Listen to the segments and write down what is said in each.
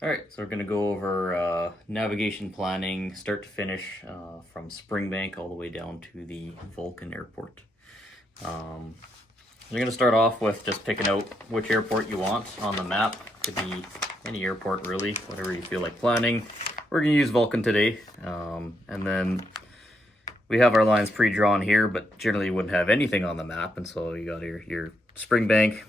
All right, so we're going to go over navigation planning, start to finish, from Springbank all the way down to the Vulcan Airport. You're going to start off with just picking out which airport you want on the map. Could be any airport, really, whatever you feel like planning. We're going to use Vulcan today, and then we have our lines pre-drawn here, but generally you wouldn't have anything on the map, and so you got your Springbank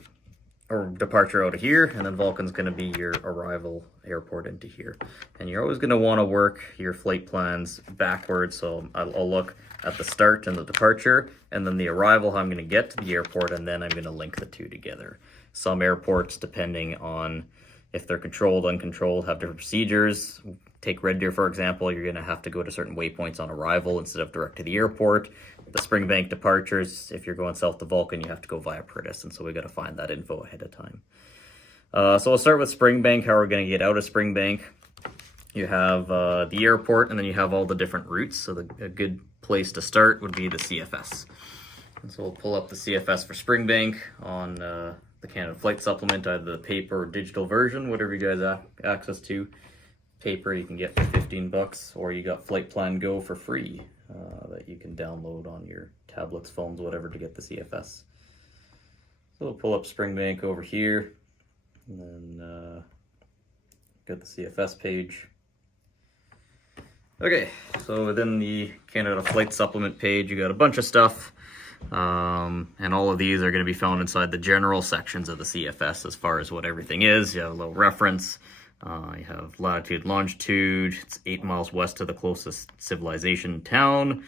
or departure out of here, and then Vulcan's going to be your arrival airport into here. And you're always going to want to work your flight plans backwards, so I'll look at the start and the departure, and then the arrival, how I'm going to get to the airport, and then I'm going to link the two together. Some airports, depending on if they're controlled, uncontrolled, have different procedures. Take Red Deer, for example, you're going to have to go to certain waypoints on arrival instead of direct to the airport. The Springbank departures, if you're going south to Vulcan, you have to go via Pritis, and so we got to find that info ahead of time. So we'll start with Springbank, how we're going to get out of Springbank. You have the airport, and then you have all the different routes, so a good place to start would be the CFS. And so we'll pull up the CFS for Springbank on the Canada Flight Supplement, either the paper or digital version, whatever you guys have access to. Paper you can get for 15 bucks, or you got Flight Plan Go for free that you can download on your tablets, phones, whatever, to get the CFS. So we'll pull up Springbank over here, and then get the CFS page. Okay, so within the Canada Flight Supplement page, you got a bunch of stuff, and all of these are going to be found inside the general sections of the CFS as far as what everything is. You have a little reference. You have latitude, longitude. It's 8 miles west of the closest civilization town.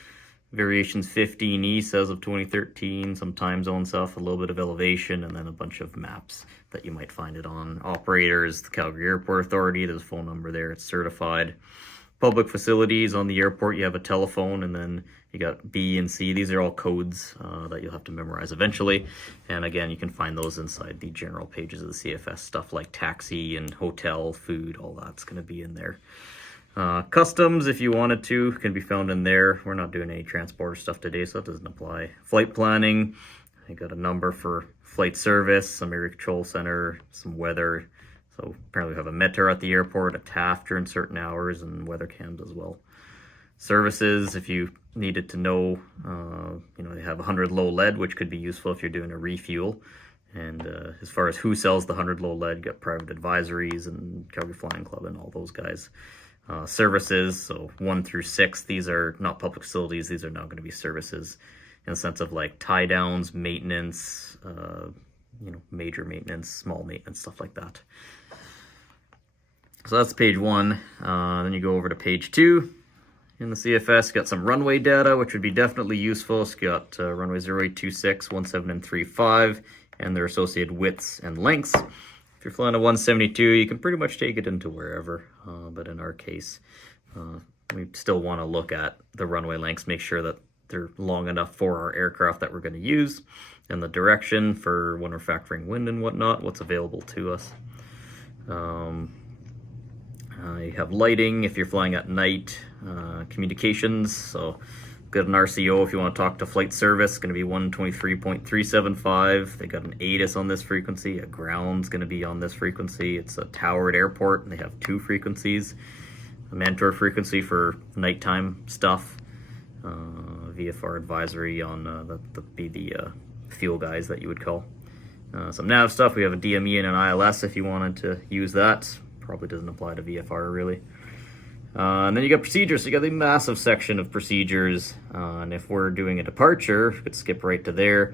Variations 15 east as of 2013. Some time zone stuff, a little bit of elevation, and then a bunch of maps that you might find it on. Operators, the Calgary Airport Authority. There's a phone number there. It's certified. Public facilities on the airport, you have a telephone, and then you got B and C. These are all codes that you'll have to memorize eventually. And again, you can find those inside the general pages of the CFS. Stuff like taxi and hotel, food, all that's going to be in there. Customs, if you wanted to, can be found in there. We're not doing any transporter stuff today, so that doesn't apply. Flight planning, I got a number for flight service, some area control center, some weather. So apparently we have a Meter at the airport, a TAF during certain hours, and weather cams as well. Services, if you needed to know, they have 100 low lead, which could be useful if you're doing a refuel. And as far as who sells the 100 low lead, you got private advisories and Calgary Flying Club and all those guys. Services, so 1 through 6, these are not public facilities. These are now going to be services in the sense of like tie downs, maintenance, major maintenance, small maintenance, stuff like that. So that's page 1. Then you go over to page 2. In the CFS, you got some runway data, which would be definitely useful. So you got runway 0826, 17, and 35, and their associated widths and lengths. If you're flying a 172, you can pretty much take it into wherever. But in our case, we still want to look at the runway lengths, make sure that they're long enough for our aircraft that we're going to use, and the direction for when we're factoring wind and whatnot, what's available to us. You have lighting if you're flying at night, communications, so got an RCO if you want to talk to flight service, going to be 123.375. They got an ATIS on this frequency, a ground's going to be on this frequency. It's a towered airport, and they have 2 frequencies. A Mantor frequency for nighttime stuff, VFR advisory on the fuel guys that you would call. Some nav stuff, we have a DME and an ILS if you wanted to use that. Probably doesn't apply to VFR really. And then you got procedures, so you got the massive section of procedures. And if we're doing a departure, we could skip right to there.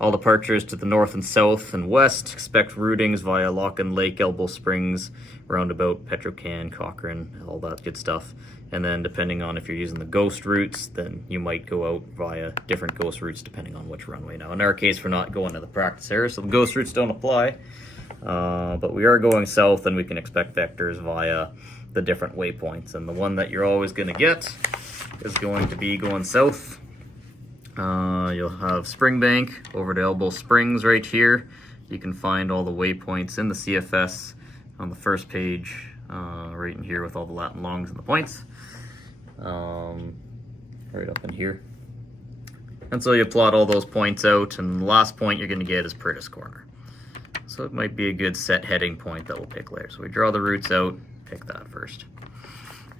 All departures to the north and south and west, expect routings via Lock-in Lake, Elbow Springs, Roundabout, Petrocan, Cochrane, all that good stuff. And then depending on if you're using the ghost routes, then you might go out via different ghost routes depending on which runway. Now in our case, we're not going to the practice area, so the ghost routes don't apply. But we are going south, and we can expect vectors via the different waypoints. And the one that you're always going to get is going to be going south. You'll have Springbank over to Elbow Springs right here. You can find all the waypoints in the CFS on the first page, right in here with all the lat and longs and the points. Right up in here. And so you plot all those points out, and the last point you're going to get is Pritis Corner. So it might be a good set heading point that we'll pick later. So we draw the routes out, pick that first.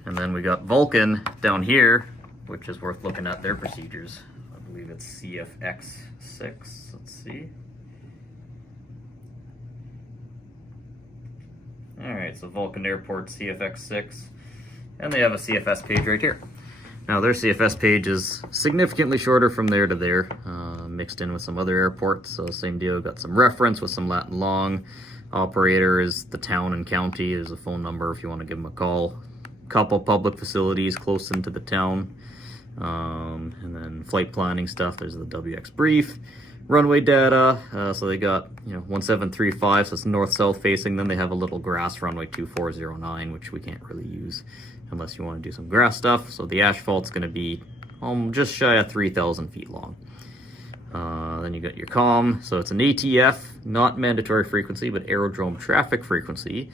And then we got Vulcan down here, which is worth looking at their procedures. I believe it's CFX6, let's see. All right, so Vulcan Airport CFX6, and they have a CFS page right here. Now their CFS page is significantly shorter from there to there, mixed in with some other airports, so same deal, got some reference with some lat and long. Operator is the town and county, there's a phone number if you want to give them a call. Couple public facilities close into the town, and then flight planning stuff, there's the WX brief. Runway data, so they got 1735, so it's north-south facing. Then they have a little grass runway 2409, which we can't really use unless you want to do some grass stuff. So the asphalt's going to be just shy of 3,000 feet long. Then you got your COM, so it's an ATF, not mandatory frequency, but aerodrome traffic frequency,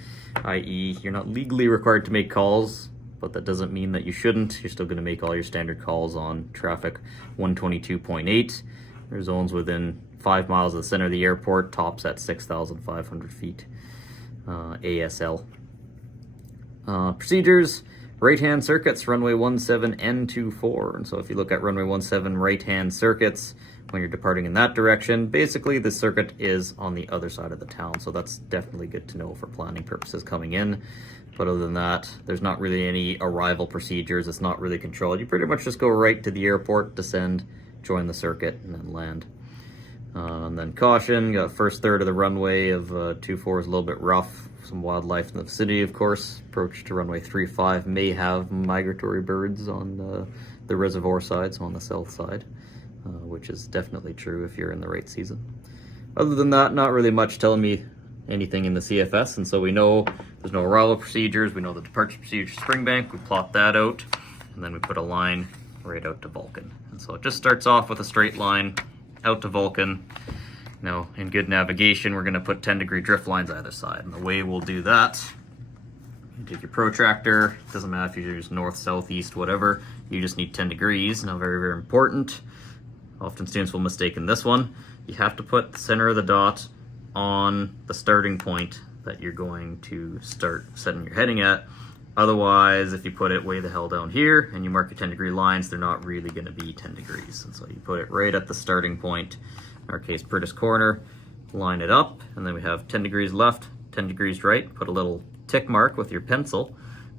i.e. you're not legally required to make calls, but that doesn't mean that you shouldn't. You're still going to make all your standard calls on traffic 122.8. There's zones within 5 miles of the center of the airport, tops at 6,500 feet, ASL. Procedures, right-hand circuits, runway 17 and 24. And so if you look at runway 17 right-hand circuits, when you're departing in that direction, basically the circuit is on the other side of the town. So that's definitely good to know for planning purposes coming in. But other than that, there's not really any arrival procedures. It's not really controlled. You pretty much just go right to the airport, descend, join the circuit, and then land. And then caution, got first third of the runway of 24 is a little bit rough. Some wildlife in the vicinity, of course. Approach to runway 35 may have migratory birds on the reservoir side, so on the south side, which is definitely true if you're in the right season. Other than that, not really much telling me anything in the CFS, and so we know there's no arrival procedures. We know the departure procedure Springbank. We plot that out, and then we put a line right out to Vulcan. And so it just starts off with a straight line out to Vulcan. Now, in good navigation, we're going to put 10-degree drift lines either side. And the way we'll do that, you take your protractor, doesn't matter if you use north, south, east, whatever, you just need 10 degrees. Now, very, very important, often students will mistake in this one, you have to put the center of the dot on the starting point that you're going to start setting your heading at. Otherwise, if you put it way the hell down here and you mark your 10-degree lines, they're not really going to be 10 degrees. And so you put it right at the starting point, in our case, British corner, line it up, and then we have 10 degrees left, 10 degrees right. Put a little tick mark with your pencil,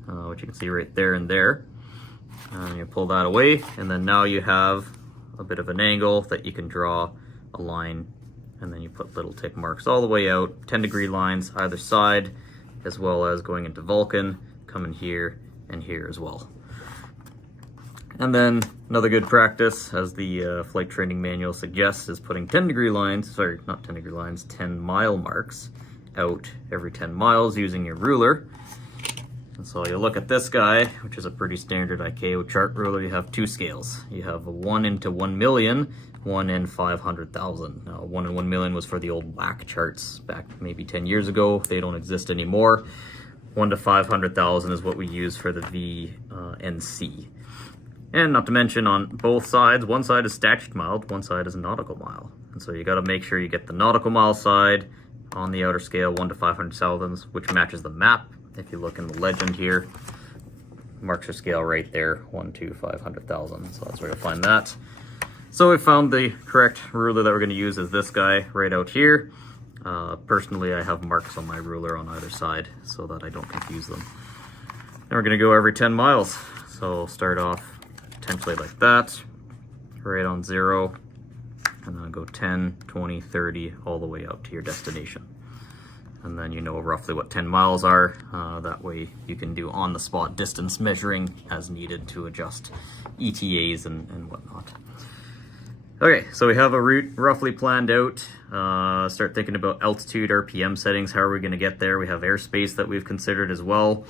which you can see right there and there. You pull that away, and then now you have a bit of an angle that you can draw a line, and then you put little tick marks all the way out, 10-degree lines either side, as well as going into Vulcan, coming here and here as well. And then another good practice, as the flight training manual suggests, is putting 10-degree lines, sorry, not 10-degree lines, 10-mile marks out every 10 miles using your ruler. And so you look at this guy, which is a pretty standard ICAO chart ruler. You have two scales. You have a 1 into 1 million, 1 in 500,000. Now, 1 in 1 million was for the old WAC charts back maybe 10 years ago. They don't exist anymore. 1 to 500,000 is what we use for the VNC. And not to mention, on both sides, one side is statute mile, one side is nautical mile. And so you got to make sure you get the nautical mile side on the outer scale, 1 to 500,000, which matches the map. If you look in the legend here, marks your scale right there, 1 to 500,000. So that's where you'll find that. So we found the correct ruler that we're going to use is this guy right out here. Personally, I have marks on my ruler on either side so that I don't confuse them. Then we're going to go every 10 miles. So we'll start off potentially like that, right on 0, and then I'll go 10, 20, 30, all the way out to your destination. And then you know roughly what 10 miles are. That way you can do on-the-spot distance measuring as needed to adjust ETAs and whatnot. Okay, so we have a route roughly planned out. Start thinking about altitude, RPM settings. How are we going to get there? We have airspace that we've considered as well.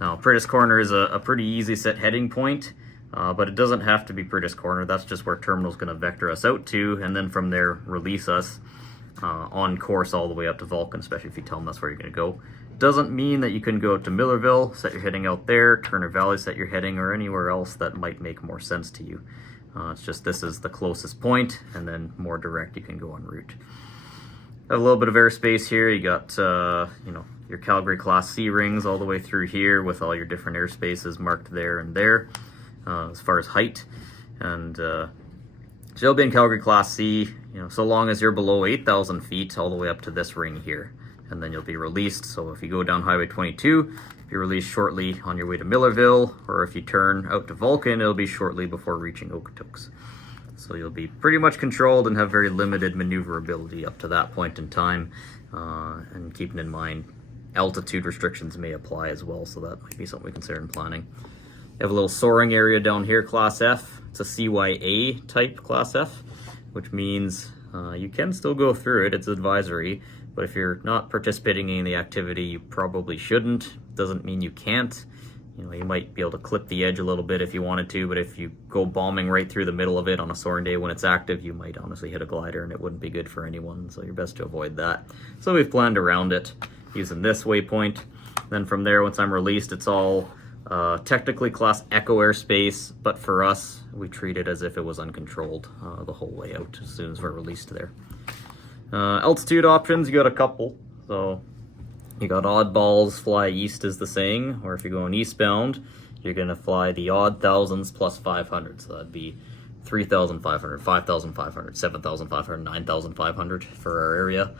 Now, Prentice Corner is a pretty easy set heading point, but it doesn't have to be Prentice Corner. That's just where terminal's going to vector us out to, and then from there release us on course all the way up to Vulcan, especially if you tell them that's where you're going to go. Doesn't mean that you can go to Millerville, set your heading out there, Turner Valley, set your heading, or anywhere else that might make more sense to you. It's just this is the closest point, and then more direct you can go en route. Have a little bit of airspace here. You got, you know, your Calgary Class C rings all the way through here with all your different airspaces marked there and there as far as height. And so you'll be in Calgary Class C, you know, so long as you're below 8,000 feet all the way up to this ring here. And then you'll be released. So if you go down Highway 22, you're released shortly on your way to Millerville, or if you turn out to Vulcan, it'll be shortly before reaching Okotoks. So you'll be pretty much controlled and have very limited maneuverability up to that point in time. And keeping in mind, altitude restrictions may apply as well, so that might be something we consider in planning. You have a little soaring area down here, Class F. It's a CYA type Class F, which means you can still go through it. It's advisory, but if you're not participating in the activity, you probably shouldn't. Doesn't mean you can't. You know, you might be able to clip the edge a little bit if you wanted to, but if you go bombing right through the middle of it on a soaring day when it's active, you might honestly hit a glider and it wouldn't be good for anyone, so you're best to avoid that. So we've planned around it using this waypoint. Then from there, once I'm released, it's all technically Class Echo airspace, but for us, we treat it as if it was uncontrolled the whole way out as soon as we're released there. Altitude options, you got a couple. So you got oddballs, fly east is the saying, or if you're going eastbound, you're going to fly the odd thousands plus 500. So that'd be 3,500, 5,500, 7,500, 9,500 for our area.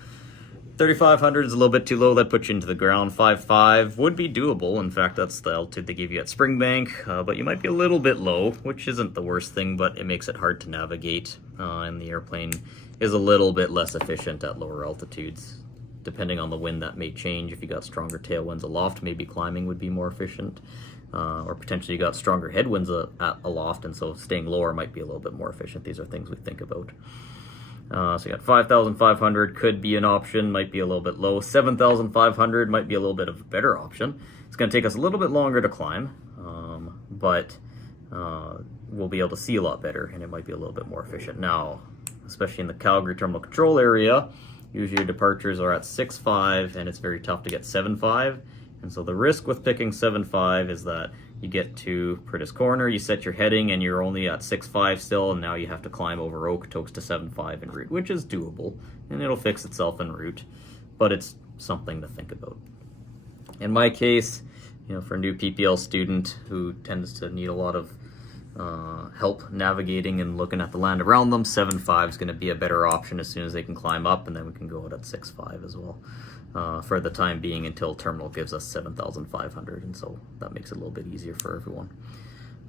3,500 is a little bit too low. That puts you into the ground. 5.5 would be doable. In fact, that's the altitude they give you at Springbank, but you might be a little bit low, which isn't the worst thing, but it makes it hard to navigate, and the airplane is a little bit less efficient at lower altitudes. Depending on the wind, that may change. If you got stronger tailwinds aloft, maybe climbing would be more efficient, or potentially you got stronger headwinds aloft, and so staying lower might be a little bit more efficient. These are things we think about. So you got 5,500 could be an option, might be a little bit low. 7,500 might be a little bit of a better option. It's going to take us a little bit longer to climb, but we'll be able to see a lot better, and it might be a little bit more efficient. Now, especially in the Calgary Terminal Control area, usually your departures are at 6.5, and it's very tough to get 7.5. And so the risk with picking 7.5 is that you get to Prentice Corner, you set your heading, and you're only at 6.5 still, and now you have to climb over Okotoks to 7.5 en route, which is doable, and it'll fix itself en route, but it's something to think about. In my case, you know, for a new PPL student who tends to need a lot of help navigating and looking at the land around them, 7.5 is going to be a better option as soon as they can climb up, and then we can go out at 6.5 as well for the time being until terminal gives us 7,500, and so that makes it a little bit easier for everyone.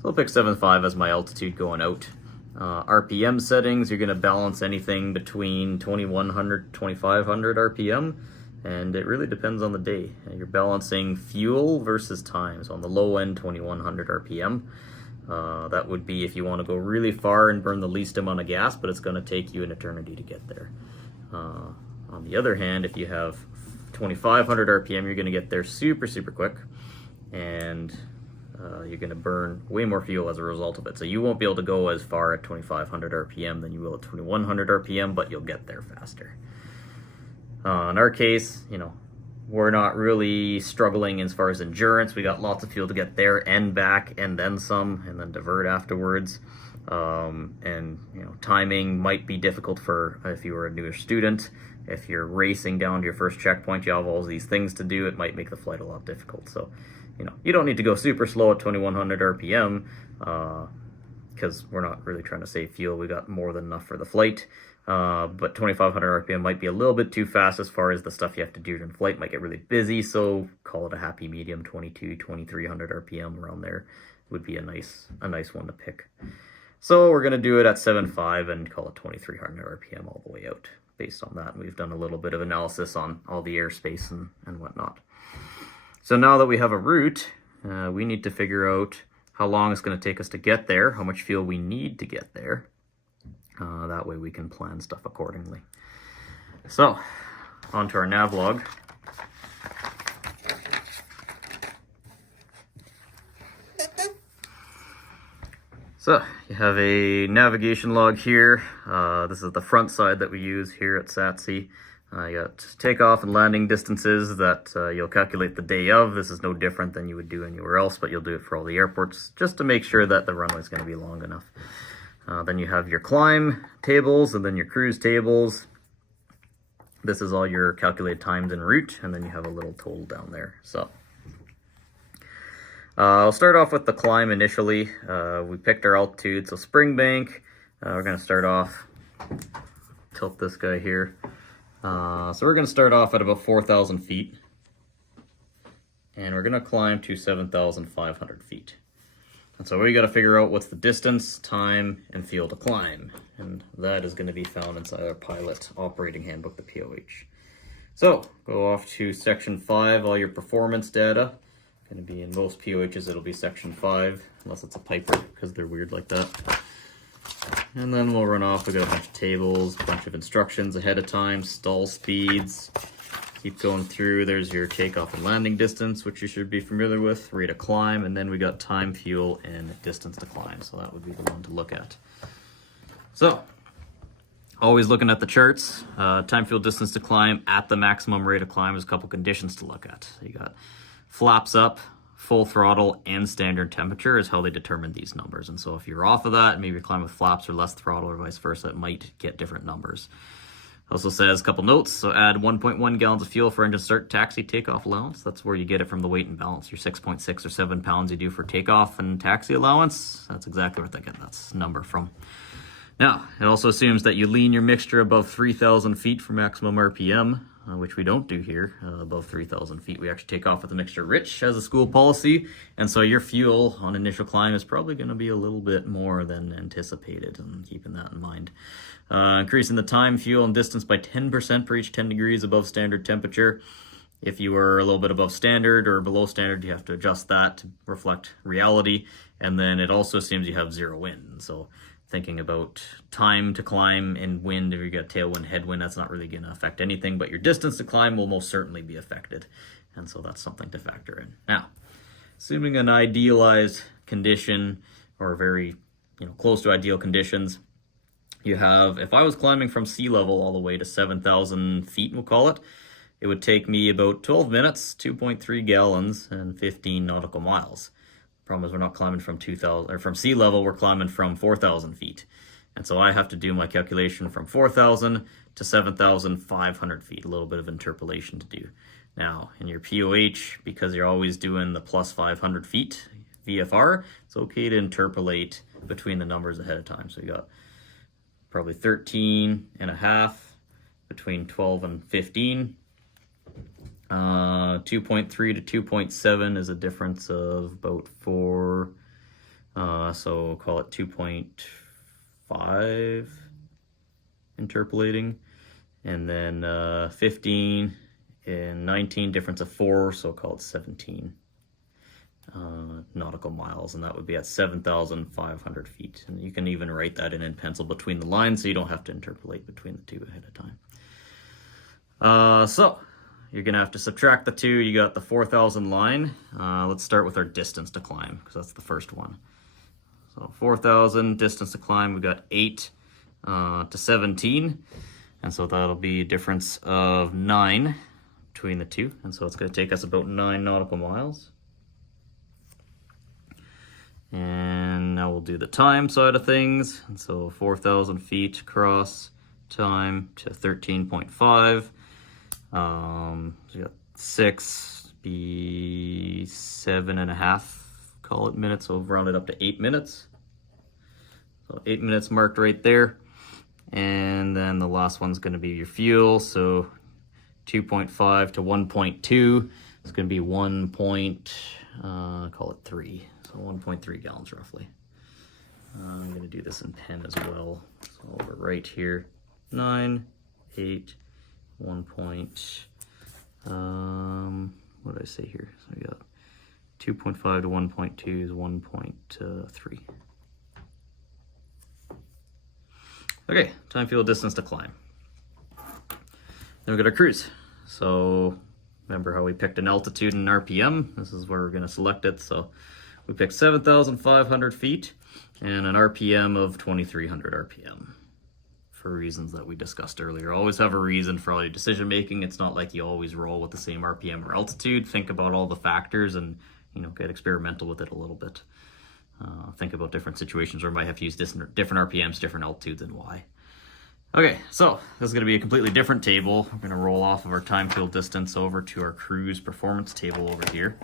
So I'll pick 7.5 as my altitude going out. RPM settings, you're going to balance anything between 2,100 2,500 RPM, and it really depends on the day. You're balancing fuel versus time. So on the low end, 2,100 RPM. That would be if you want to go really far and burn the least amount of gas, but it's going to take you an eternity to get there. On the other hand, if you have 2,500 RPM, you're going to get there super, super quick, and you're going to burn way more fuel as a result of it. So you won't be able to go as far at 2,500 RPM than you will at 2,100 RPM, but you'll get there faster. In our case, you know, we're not really struggling as far as endurance. We got lots of fuel to get there and back, and then some, and then divert afterwards. And you know, timing might be difficult for if you were a newer student. If you're racing down to your first checkpoint, you have all these things to do. It might make the flight a lot difficult. So, you know, you don't need to go super slow at 2,100 RPM because we're not really trying to save fuel. We got more than enough for the flight. But 2,500 RPM might be a little bit too fast as far as the stuff you have to do during flight. Might get really busy, so call it a happy medium. 2,300 RPM around there would be a nice one to pick. So we're gonna do it at 7.5 and call it 2,300 RPM all the way out based on that. And we've done a little bit of analysis on all the airspace and whatnot. So now that we have a route, we need to figure out how long it's going to take us to get there, how much fuel we need to get there. That way we can plan stuff accordingly. So, on to our Navlog. So, you have a navigation log here. This is the front side that we use here at SATC. You got takeoff and landing distances that you'll calculate the day of. This is no different than you would do anywhere else, but you'll do it for all the airports just to make sure that the runway is going to be long enough. Then you have your climb tables and then your cruise tables. this is all your calculated times en route, and then you have a little total down there. So I'll start off with the climb initially. We picked our altitude, so Springbank, we're going to start off, tilt this guy here. So we're going to start off at about 4,000 feet, and we're going to climb to 7,500 feet. And so we got to figure out what's the distance, time, and fuel to climb. And that is going to be found inside our pilot operating handbook, the POH. So go off to section 5, all your performance data. Going to be in most POHs, it'll be section 5, unless it's a Piper, because they're weird like that. And then we'll run off. We got a bunch of tables, a bunch of instructions ahead of time, stall speeds. Keep going through. There's your takeoff and landing distance, which you should be familiar with, rate of climb, and then we got time, fuel, and distance to climb. So that would be the one to look at. So always looking at the charts. Time, fuel, distance to climb at the maximum rate of climb is a couple conditions to look at. So you got flaps up, full throttle, and standard temperature is how they determine these numbers. And so if you're off of that, maybe you're climbing with flaps or less throttle or vice versa, it might get different numbers. Also says a couple notes, so add 1.1 gallons of fuel for engine start, taxi, takeoff allowance. That's where you get it from the weight and balance. Your 6.6 or 7 pounds you do for takeoff and taxi allowance. That's exactly where they're getting that number from. Now, it also assumes that you lean your mixture above 3,000 feet for maximum RPM, which we don't do here. Above 3,000 feet, we actually take off with a mixture rich as a school policy. And so your fuel on initial climb is probably going to be a little bit more than anticipated, and keeping that in mind. Increasing the time, fuel, and distance by 10% for each 10 degrees above standard temperature. If you were a little bit above standard or below standard, you have to adjust that to reflect reality. And then it also assumes you have zero wind. So thinking about time to climb and wind, if you got tailwind, headwind, that's not really going to affect anything, but your distance to climb will most certainly be affected. And so that's something to factor in. Now, assuming an idealized condition, or very close to ideal conditions, you have, if I was climbing from sea level all the way to 7,000 feet, we'll call it, it would take me about 12 minutes, 2.3 gallons, and 15 nautical miles. Problem is we're not climbing from 2,000 or from sea level, we're climbing from 4,000 feet. And so I have to do my calculation from 4,000 to 7,500 feet, a little bit of interpolation to do. Now, in your POH, because you're always doing the plus 500 feet VFR, it's okay to interpolate between the numbers ahead of time. So you got probably 13 and a half between 12 and 15. 2.3 to 2.7 is a difference of about 4. So we'll call it 2.5 interpolating. And then 15 and 19, difference of 4, so we'll call it 17 nautical miles, and that would be at 7,500 feet. And you can even write that in pencil between the lines, so you don't have to interpolate between the two ahead of time. So you're going to have to subtract the two. You got the 4,000 line. Let's start with our distance to climb, because that's the first one. So 4,000 distance to climb, we got 8 to 17. And so that'll be a difference of 9 between the two. And so it's going to take us about 9 nautical miles. And now we'll do the time side of things. And so 4,000 feet across time to 13.5. So you got 6, be 7.5, call it minutes. So we'll round it up to 8 minutes. So 8 minutes marked right there. And then the last one's going to be your fuel. So 2.5 to 1.2. It's going to be call it 3. So 1.3 gallons roughly. I'm going to do this in pen as well. So over right here, 9, 8, 1 point, what did I say here? So we got 2.5 to 1.2 is 1.3. Okay, time, fuel, distance to climb. Then we got our cruise. So remember how we picked an altitude and RPM? This is where we're going to select it. So we picked 7,500 feet and an RPM of 2,300 RPM for reasons that we discussed earlier. Always have a reason for all your decision making. It's not like you always roll with the same RPM or altitude. Think about all the factors and get experimental with it a little bit. Think about different situations where you might have to use different RPMs, different altitudes, and why. Okay, so this is going to be a completely different table. We're going to roll off of our time, fuel, distance over to our cruise performance table over here.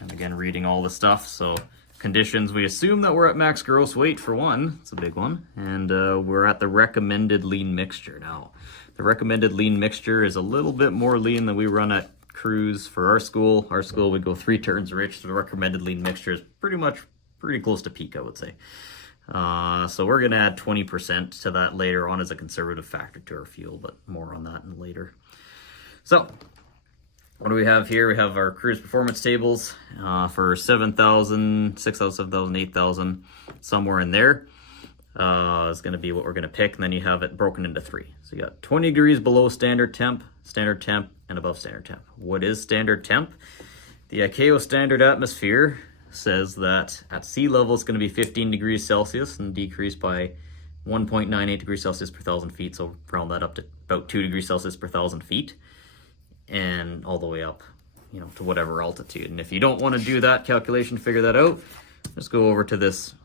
And again, reading all the stuff. So conditions, we assume that we're at max gross weight for one. It's a big one. And we're at the recommended lean mixture. Now, the recommended lean mixture is a little bit more lean than we run at cruise for our school. Our school, we go 3 turns rich. So the recommended lean mixture is pretty close to peak, I would say. So we're going to add 20% to that later on as a conservative factor to our fuel, but more on that later. So what do we have here? We have our cruise performance tables for 7,000, 6,000, 7,000, 8,000, somewhere in there is going to be what we're going to pick. And then you have it broken into 3. So you got 20 degrees below standard temp, and above standard temp. What is standard temp? The ICAO standard atmosphere says that at sea level it's going to be 15 degrees Celsius and decrease by 1.98 degrees Celsius per 1,000 feet. So round that up to about 2 degrees Celsius per 1,000 feet and all the way up, to whatever altitude. And if you don't want to do that calculation, figure that out, just go over to this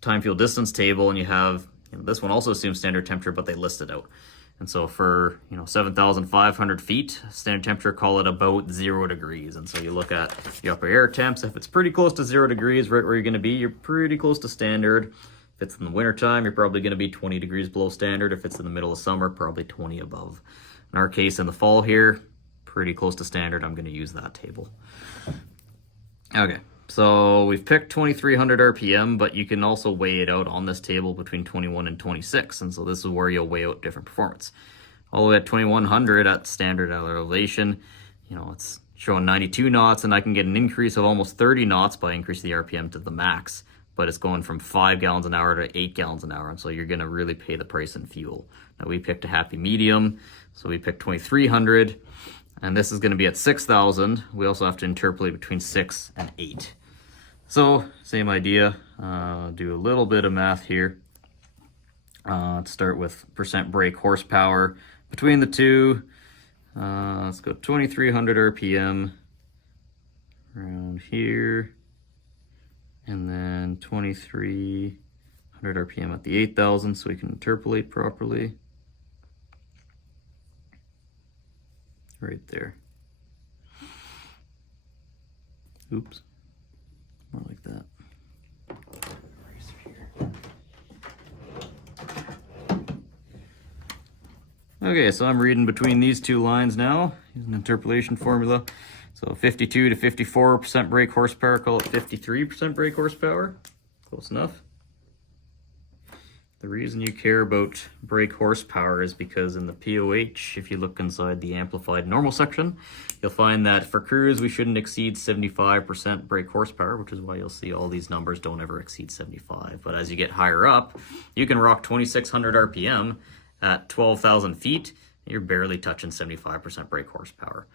time, fuel, distance table and you have, this one also assumes standard temperature, but they list it out. And so for, 7,500 feet, standard temperature, call it about 0 degrees. And so you look at the upper air temps. If it's pretty close to 0 degrees, right where you're going to be, you're pretty close to standard. If it's in the wintertime, you're probably going to be 20 degrees below standard. If it's in the middle of summer, probably 20 above. In our case, in the fall here, pretty close to standard. I'm going to use that table. Okay. So we've picked 2,300 RPM, but you can also weigh it out on this table between 21 and 26. And so this is where you'll weigh out different performance. All the way at 2,100 at standard elevation, it's showing 92 knots, and I can get an increase of almost 30 knots by increasing the RPM to the max. But it's going from 5 gallons an hour to 8 gallons an hour. And so you're going to really pay the price in fuel. Now we picked a happy medium. So we picked 2,300. And this is going to be at 6,000. We also have to interpolate between 6 and 8. So, same idea, do a little bit of math here. Let's start with percent brake horsepower. Between the two, let's go 2,300 RPM around here. And then 2,300 RPM at the 8,000 so we can interpolate properly. Right there. Oops. More like that. Okay, so I'm reading between these two lines now, using an interpolation formula. So 52 to 54% brake horsepower, call it 53% brake horsepower. Close enough. The reason you care about brake horsepower is because in the POH, if you look inside the amplified normal section, you'll find that for cruise, we shouldn't exceed 75% brake horsepower, which is why you'll see all these numbers don't ever exceed 75. But as you get higher up, you can rock 2,600 RPM at 12,000 feet, and you're barely touching 75% brake horsepower.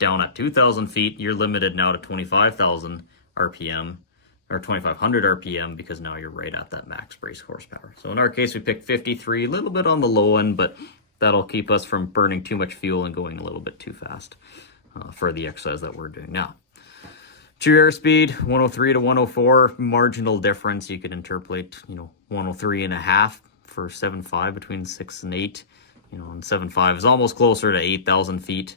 Down at 2,000 feet, you're limited now to 25,000 RPM. Or 2,500 RPM because now you're right at that max brake horsepower. So in our case, we picked 53, a little bit on the low end, but that'll keep us from burning too much fuel and going a little bit too fast for the exercise that we're doing now. True airspeed, 103 to 104, marginal difference. You could interpolate, 103 and a half for 7.5 between 6 and 8. And 7.5 is almost closer to 8,000 feet.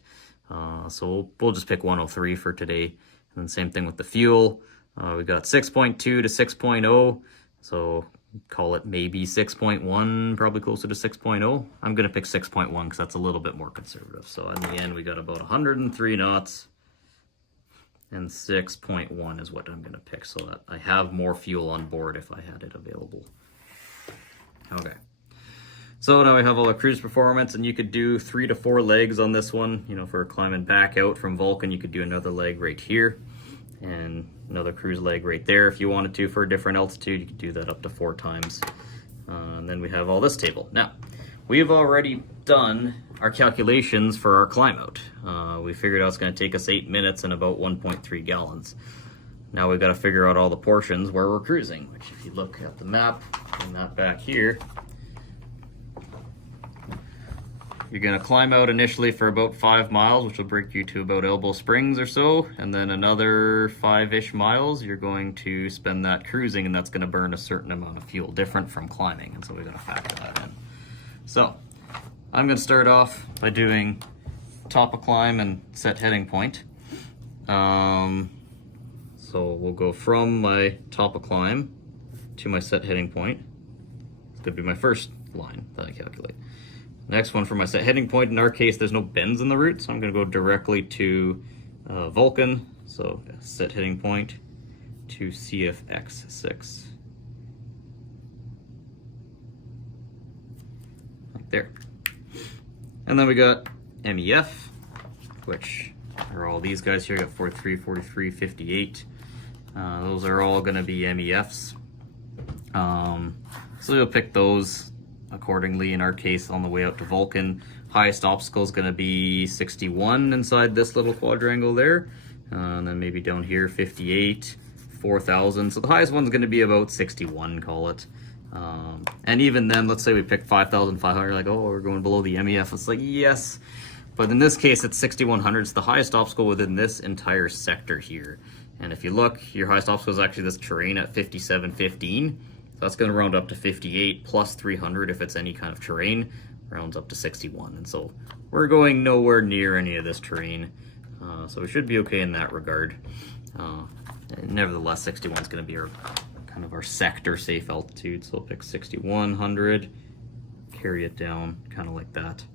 So we'll just pick 103 for today. And then same thing with the fuel. We got 6.2 to 6.0, so call it maybe 6.1, probably closer to 6.0. I'm going to pick 6.1 because that's a little bit more conservative. So in the end, we got about 103 knots, and 6.1 is what I'm going to pick so that I have more fuel on board if I had it available. Okay. So now we have all our cruise performance, and you could do 3 to 4 legs on this one. For climbing back out from Vulcan, you could do another leg right here. And another cruise leg right there. If you wanted to for a different altitude, you could do that up to 4 times. And then we have all this table. Now, we've already done our calculations for our climb out. We figured out it's going to take us 8 minutes and about 1.3 gallons. Now we've got to figure out all the portions where we're cruising, which if you look at the map, and that back here, you're going to climb out initially for about 5 miles, which will bring you to about Elbow Springs or so. And then another 5-ish miles, you're going to spend that cruising, and that's going to burn a certain amount of fuel, different from climbing. And so we're going to factor that in. So I'm going to start off by doing top of climb and set heading point. So we'll go from my top of climb to my set heading point. It's going to be my first line that I calculate. Next one for my set heading point, in our case there's no bends in the route, so I'm going to go directly to Vulcan. So set heading point to CFX6. Like there. And then we got MEF, which are all these guys here. I got 43, 43, 58. Those are all going to be MEFs. So you'll pick those accordingly. In our case, on the way out to Vulcan, highest obstacle is going to be 61 inside this little quadrangle there. And then maybe down here, 58, 4,000. So the highest one's going to be about 61, call it. And even then, let's say we pick 5,500, like, oh, we're going below the MEF. It's like, yes. But in this case, it's 6,100. It's the highest obstacle within this entire sector here. And if you look, your highest obstacle is actually this terrain at 5715. So that's going to round up to 58 plus 300 if it's any kind of terrain. Rounds up to 61. And so we're going nowhere near any of this terrain. So we should be okay in that regard. Nevertheless, 61 is going to be our kind of our sector safe altitude. So we'll pick 6,100, carry it down kind of like that.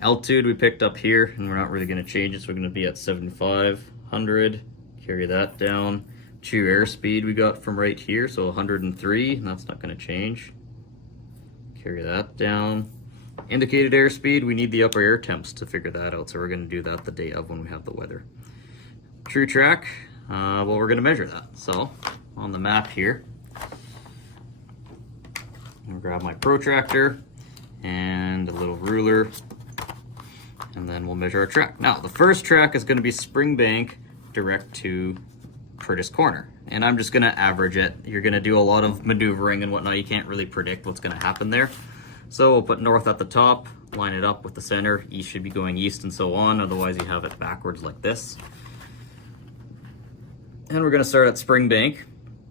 Altitude we picked up here, and we're not really going to change it, so we're going to be at 7,500, carry that down. True airspeed we got from right here, so 103, and that's not going to change. Carry that down. Indicated airspeed, we need the upper air temps to figure that out, so we're going to do that the day of when we have the weather. True track, well, we're going to measure that. So on the map here, I'm going to grab my protractor and a little ruler, and then we'll measure our track. Now, the first track is going to be Springbank direct to Curtis Corner, and I'm just going to average it. You're going to do a lot of maneuvering and whatnot. You can't really predict what's going to happen there. So we'll put north at the top, line it up with the center. East should be going east and so on. Otherwise, you have it backwards like this. And we're going to start at Springbank.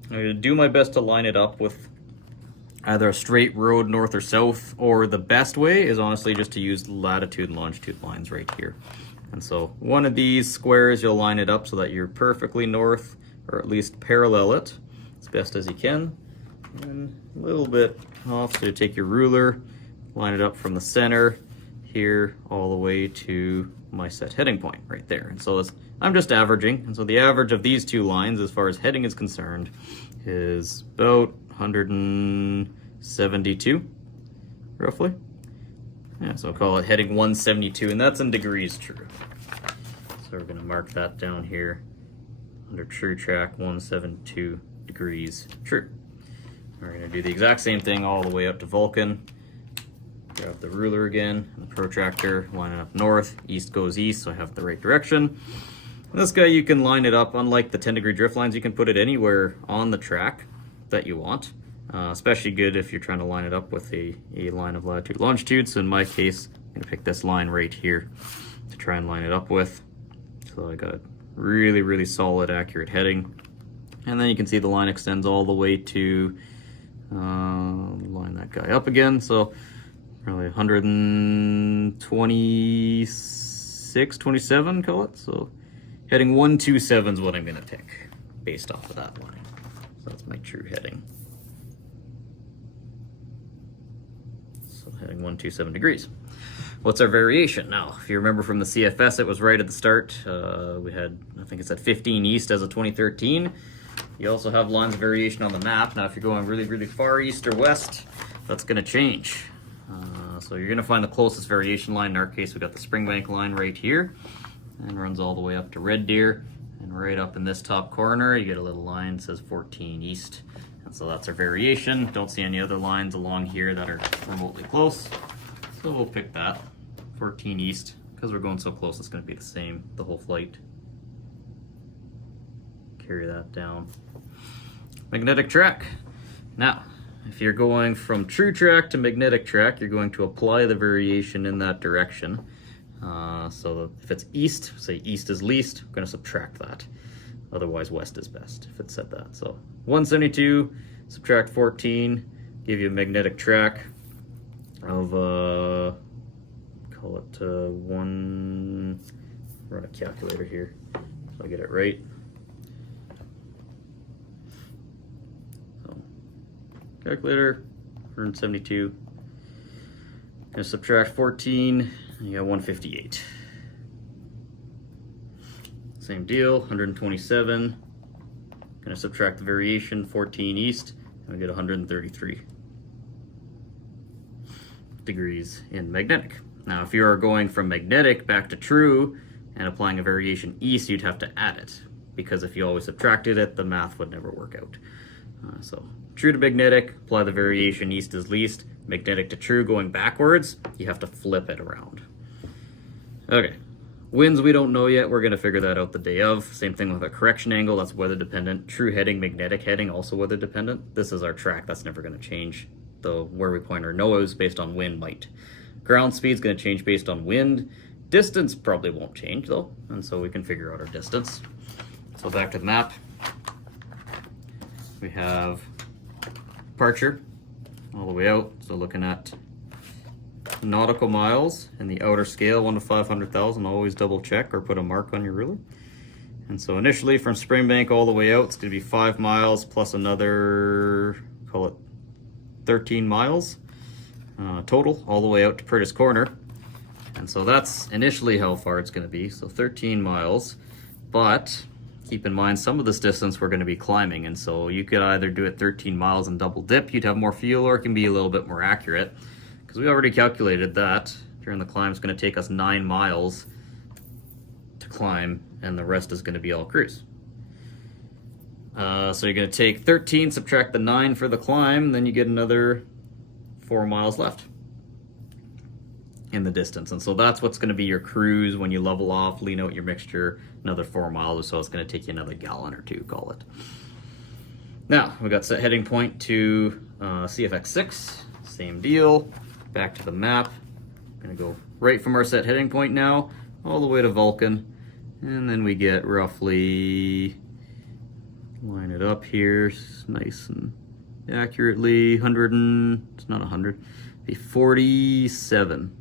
I'm going to do my best to line it up with either a straight road north or south, or the best way is honestly just to use latitude and longitude lines right here. And so one of these squares, you'll line it up so that you're perfectly north, or at least parallel it as best as you can. And a little bit off, so you take your ruler, line it up from the center here all the way to my set heading point right there. And so I'm just averaging, and so the average of these two lines as far as heading is concerned is about 172 roughly. Yeah, so I'll call it heading 172, and that's in degrees true. So we're going to mark that down here under true track, 172 degrees true. We're going to do the exact same thing all the way up to Vulcan. Grab the ruler again, and the protractor, line it up north. East goes east, so I have the right direction. And this guy, you can line it up, unlike the 10-degree drift lines, you can put it anywhere on the track that you want. Especially good if you're trying to line it up with a line of latitude longitude. So in my case, I'm going to pick this line right here to try and line it up with. So I got really, really solid, accurate heading. And then you can see the line extends all the way to line that guy up again. So probably 126, 27, call it. So heading 127 is what I'm going to pick based off of that line. So that's my true heading. So heading 127 degrees. What's our variation? Now, if you remember from the CFS, it was right at the start. We had, I think it's at 15 east as of 2013. You also have lines of variation on the map. Now, if you're going really, really far east or west, that's going to change. So you're going to find the closest variation line. In our case, we got the Springbank line right here, and runs all the way up to Red Deer. And right up in this top corner, you get a little line that says 14 east. And so that's our variation. Don't see any other lines along here that are remotely close. So we'll pick that, 14 east. Because we're going so close, it's going to be the same the whole flight. Carry that down. Magnetic track. Now, if you're going from true track to magnetic track, you're going to apply the variation in that direction. So if it's east, say east is least, I'm going to subtract that. Otherwise, west is best if it said that. So 172, subtract 14, give you a magnetic track. of call it one, run a calculator here so I get it right. So calculator, 172. Gonna subtract 14, you got 158. Same deal, 127. Gonna subtract the variation, 14 east, and we get 133 degrees in magnetic. Now, if you are going from magnetic back to true and applying a variation east, you'd have to add it, because if you always subtracted it, the math would never work out. So true to magnetic, apply the variation east is least. Magnetic to true, going backwards, you have to flip it around. Okay, winds we don't know yet. We're going to figure that out the day of. Same thing with a correction angle, that's weather dependent. True heading, magnetic heading, also weather dependent. This is our track, that's never going to change. Though where we point our nose based on wind might. Ground speed's going to change based on wind. Distance probably won't change though, and so we can figure out our distance. So back to the map. We have departure all the way out, so looking at nautical miles in the outer scale, 1 to 500,000. Always double check or put a mark on your ruler. And so initially from Springbank all the way out, it's going to be 5 miles plus another, call it 13 miles total, all the way out to Prentice Corner. And so that's initially how far it's going to be, so 13 miles. But keep in mind, some of this distance we're going to be climbing, and so you could either do it 13 miles and double dip, you'd have more fuel, or it can be a little bit more accurate, because we already calculated that during the climb it's going to take us 9 miles to climb, and the rest is going to be all cruise. So you're going to take 13, subtract the 9 for the climb, then you get another 4 miles left in the distance. And so that's what's going to be your cruise when you level off, lean out your mixture, another 4 miles or so. It's going to take you another gallon or two, call it. Now, we got set heading point to CFX6, same deal. Back to the map. Going to go right from our set heading point now, all the way to Vulcan. And then we get roughly, line it up here, nice and accurately, 100 and, it's not 100, be 47.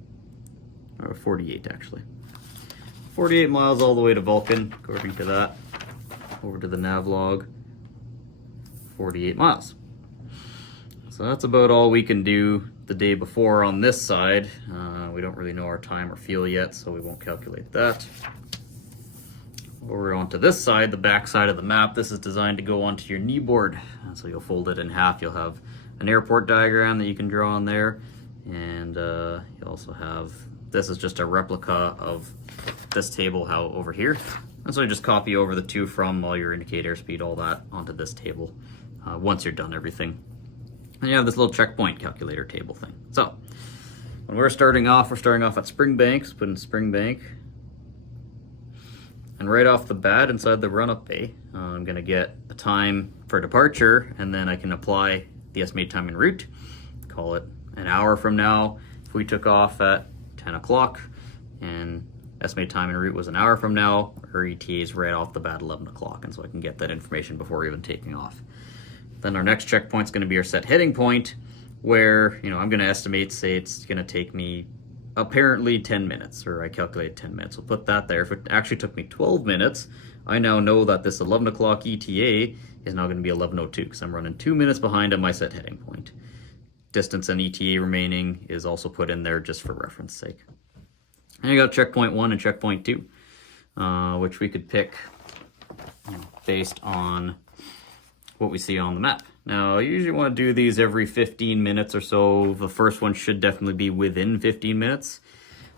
Or 48 actually. 48 miles all the way to Vulcan, according to that. Over to the Navlog. 48 miles. So that's about all we can do the day before on this side. We don't really know our time or fuel yet, so we won't calculate that. Over onto this side, the back side of the map, this is designed to go onto your knee board. So you'll fold it in half. You'll have an airport diagram that you can draw on there. And you also have, this is just a replica of this table how over here. And so you just copy over the two from all your indicate airspeed, all that onto this table once you're done everything. And you have this little checkpoint calculator table thing. So when we're starting off at Springbank, so put in Springbank. And right off the bat inside the run-up bay, I'm gonna get a time for departure, and then I can apply the estimated time en route. Call it an hour from now. If we took off at 10 o'clock and estimated time en route was an hour from now, our ETA is right off the bat 11 o'clock, and so I can get that information before even taking off. Then our next checkpoint is going to be our set heading point, where, you know, I'm going to estimate, say it's going to take me apparently 10 minutes, or I calculate 10 minutes. We'll put that there. If it actually took me 12 minutes, I now know that this 11 o'clock ETA is now going to be 11:02, because I'm running 2 minutes behind on my set heading point. Distance and ETA remaining is also put in there just for reference sake. And you got checkpoint 1 and checkpoint 2, which we could pick based on what we see on the map. Now, you usually want to do these every 15 minutes or so. The first one should definitely be within 15 minutes.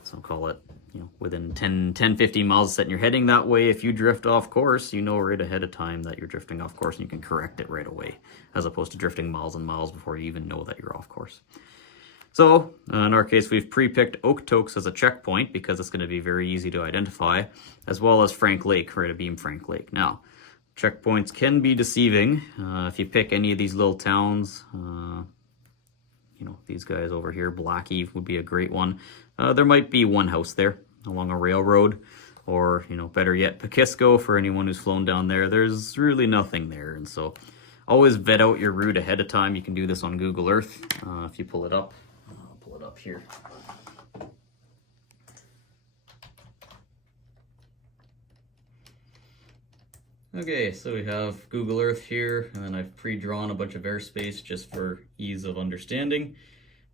So I'll call it, you know, within 10-15 miles of setting your heading. That way, if you drift off course, you know right ahead of time that you're drifting off course and you can correct it right away, as opposed to drifting miles and miles before you even know that you're off course. So, in our case, we've pre-picked Okotoks as a checkpoint because it's going to be very easy to identify, as well as Frank Lake, right, Abeam Frank Lake. Now, checkpoints can be deceiving. If you pick any of these little towns, you know, these guys over here, Blackie would be a great one. There might be one house there along a railroad, or, you know, better yet, Pakisco, for anyone who's flown down there. There's really nothing there, and so always vet out your route ahead of time. You can do this on Google Earth if you pull it up. I'll pull it up here. Okay, so we have Google Earth here, and then I've pre-drawn a bunch of airspace just for ease of understanding.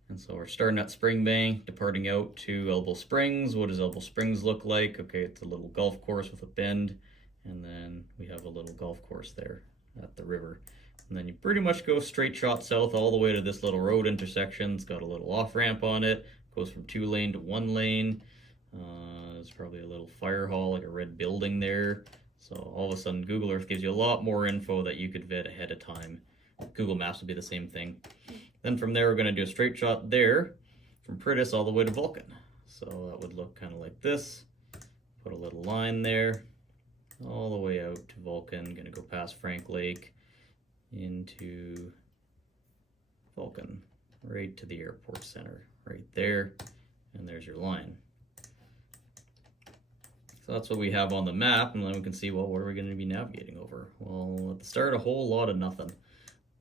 And so we're starting at Springbank, departing out to Elbow Springs. What does Elbow Springs look like? Okay, it's a little golf course with a bend, and then we have a little golf course there at the river. And then you pretty much go straight shot south all the way to this little road intersection. It's got a little off-ramp on it. Goes from 2 lane to 1 lane. There's probably a little fire hall, like a red building there. So all of a sudden, Google Earth gives you a lot more info that you could vet ahead of time. Google Maps would be the same thing. Then from there, we're going to do a straight shot there from Pritis all the way to Vulcan. So that would look kind of like this. Put a little line there, all the way out to Vulcan. Going to go past Frank Lake into Vulcan, right to the airport center, right there. And there's your line. So that's what we have on the map, and then we can see, well, what are we going to be navigating over? Well, at the start, a whole lot of nothing.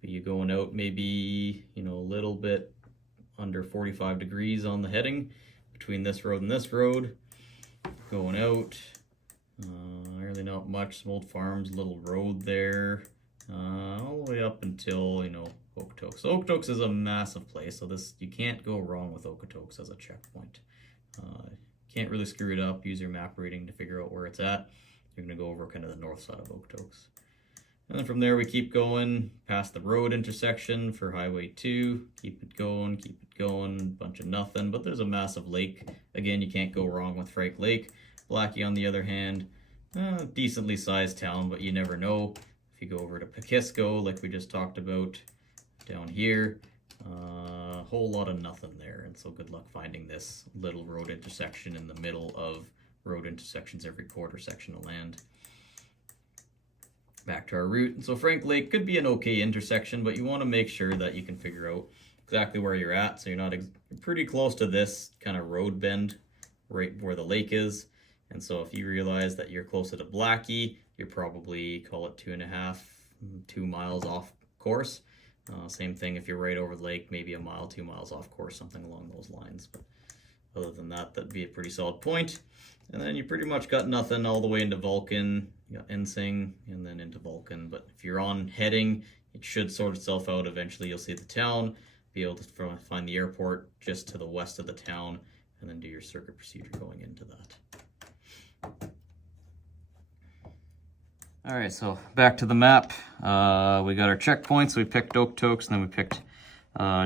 But you're going out maybe, a little bit under 45 degrees on the heading between this road and this road. Going out, really not much. Some old farms, little road there, all the way up until, Okotoks. So Okotoks is a massive place, so you can't go wrong with Okotoks as a checkpoint. Can't really screw it up. Use your map reading to figure out where it's at. You're going to go over kind of the north side of Okotoks. And then from there we keep going past the road intersection for Highway 2. Keep it going, bunch of nothing. But there's a massive lake. Again, you can't go wrong with Frank Lake. Blackie, on the other hand, decently sized town, but you never know. If you go over to Pakisco, like we just talked about down here, a whole lot of nothing there, and so good luck finding this little road intersection in the middle of road intersections every quarter section of land. Back to our route. And so Frank Lake could be an okay intersection, but you want to make sure that you can figure out exactly where you're at, so you're not pretty close to this kind of road bend right where the lake is. And so if you realize that you're closer to Blackie, you're probably, call it 2.5, 2 miles off course. Same thing if you're right over the lake, maybe a mile, 2 miles off course, something along those lines. But other than that, that'd be a pretty solid point. And then you pretty much got nothing all the way into Vulcan. You got Ensing and then into Vulcan. But if you're on heading, it should sort itself out. Eventually you'll see the town, be able to find the airport just to the west of the town, and then do your circuit procedure going into that. All right, so back to the map. We got our checkpoints. We picked Okotoks, and then we picked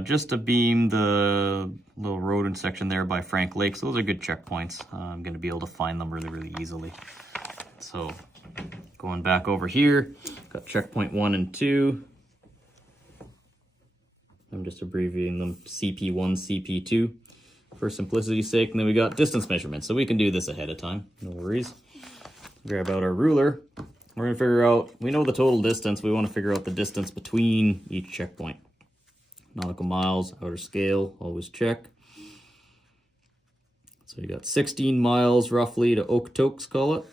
just to beam the little road intersection there by Frank Lake. So those are good checkpoints. I'm going to be able to find them really, really easily. So going back over here, got checkpoint 1 and 2. I'm just abbreviating them CP1, CP2 for simplicity's sake. And then we got distance measurements. So we can do this ahead of time, no worries. Grab out our ruler. We're going to figure out, we know the total distance, we want to figure out the distance between each checkpoint. Nautical miles, outer scale, always check. So you got 16 miles roughly to Okotoks, call it.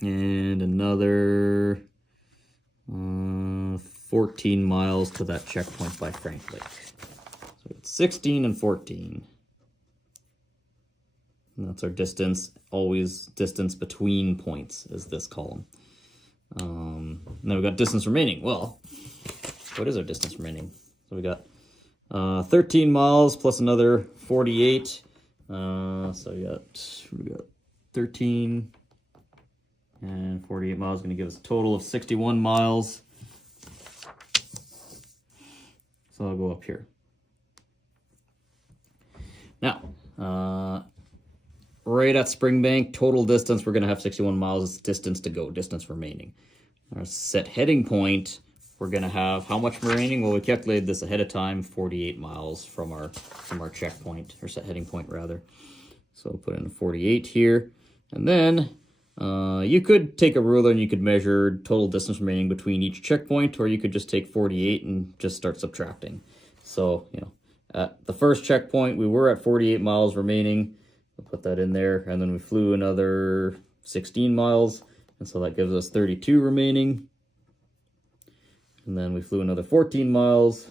And another 14 miles to that checkpoint by Frank Lake. So it's 16 and 14. And that's our distance, always distance between points is this column. And then we got distance remaining. Well, what is our distance remaining? So we got 13 miles plus another 48. So we got 13 and 48 miles, going to give us a total of 61 miles. So I'll go up here. Now, right at Springbank, total distance, we're going to have 61 miles. It's distance to go, distance remaining. Our set heading point, we're going to have how much remaining? Well, we calculated this ahead of time, 48 miles from our checkpoint, or set heading point, rather. So we'll put in 48 here. And then you could take a ruler and you could measure total distance remaining between each checkpoint, or you could just take 48 and just start subtracting. So, at the first checkpoint, we were at 48 miles remaining. We'll put that in there, and then we flew another 16 miles, and so that gives us 32 remaining. And then we flew another 14 miles,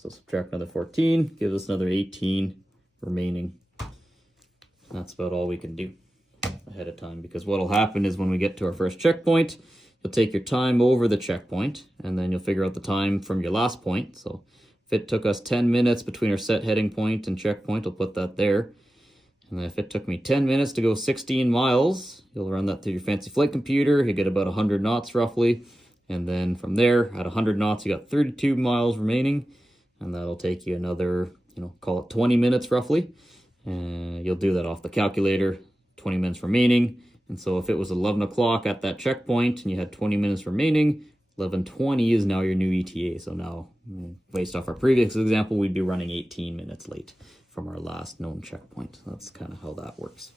So subtract another 14, gives us another 18 remaining. That's about all we can do ahead of time, because what'll happen is when we get to our first checkpoint, you'll take your time over the checkpoint, and then you'll figure out the time from your last point. So if it took us 10 minutes between our set heading point and checkpoint, I'll put that there. And then if it took me 10 minutes to go 16 miles, you'll run that through your fancy flight computer. You get about 100 knots roughly. And then from there, at 100 knots, you got 32 miles remaining. And that'll take you another, call it 20 minutes roughly. And you'll do that off the calculator, 20 minutes remaining. And so if it was 11 o'clock at that checkpoint and you had 20 minutes remaining, 11:20 is now your new ETA. So now, based off our previous example, we'd be running 18 minutes late from our last known checkpoint. That's kind of how that works.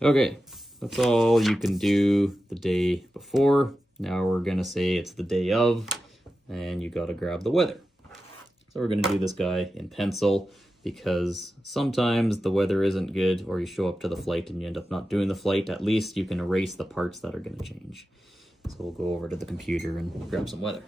Okay, that's all you can do the day before. Now we're gonna say it's the day of, and you gotta grab the weather. So we're gonna do this guy in pencil, because sometimes the weather isn't good, or you show up to the flight and you end up not doing the flight. At least you can erase the parts that are gonna change. So we'll go over to the computer and grab some weather.